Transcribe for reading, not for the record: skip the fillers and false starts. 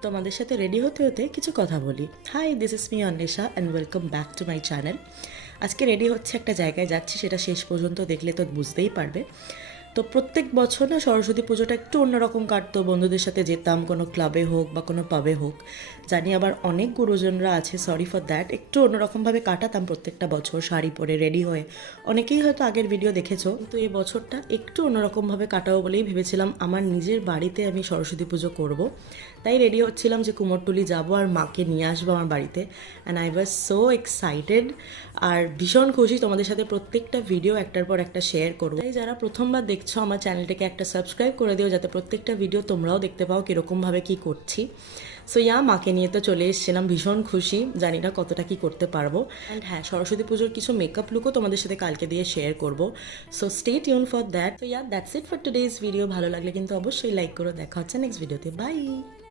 তো আমাদের সাথে রেডি হতে হতে কিছু কথা বলি। Hi, this is me Anwesha and welcome back to my channel. আজকে রেডি হচ্ছে, একটা জায়গায় যাচ্ছি, সেটা শেষ পর্যন্ত দেখলে তো বুঝতেই পারবে। তো প্রত্যেক বছর না সরস্বতী পুজোটা একটু অন্যরকম কাটতো, বন্ধুদের সাথে যেতাম কোনো ক্লাবে হোক বা কোনো পাবে হোক। জানি আবার অনেক গুরুজনরা আছে, সরি ফর দ্যাট, একটু অন্যরকমভাবে কাটাতাম প্রত্যেকটা বছর শাড়ি পরে রেডি হয়ে। অনেকেই হয়তো আগের ভিডিও দেখেছো, কিন্তু এই বছরটা একটু অন্যরকমভাবে কাটাবো বলেই ভেবেছিলাম আমার নিজের বাড়িতে আমি সরস্বতী পুজো করব। তাই রেডি হচ্ছিলাম যে কুমোরটুলি যাবো আর মাকে নিয়ে আসবো আমার বাড়িতে, and I was so excited আর ভীষণ খুশি তোমাদের সাথে প্রত্যেকটা ভিডিও একটার পর একটা শেয়ার করবো। তাই যারা প্রথমবার দেখছো আমার চ্যানেলটাকে একটা সাবস্ক্রাইব করে দিও, যাতে প্রত্যেকটা ভিডিও তোমরাও দেখতে পাও কীরকমভাবে কী করছি। সো মাকে নিয়ে তো চলে এসেছিলাম, ভীষণ খুশি, জানি না কতটা কি করতে পারবো। অ্যান্ড হ্যাঁ, সরস্বতী পুজোর কিছু মেকআপ লুকও তোমাদের সাথে কালকে দিয়ে শেয়ার করবো। So stay tuned for that. তো that's it for today's video. ভালো লাগলে কিন্তু অবশ্যই লাইক করো। দেখা হচ্ছে নেক্সট ভিডিওতে। বাই।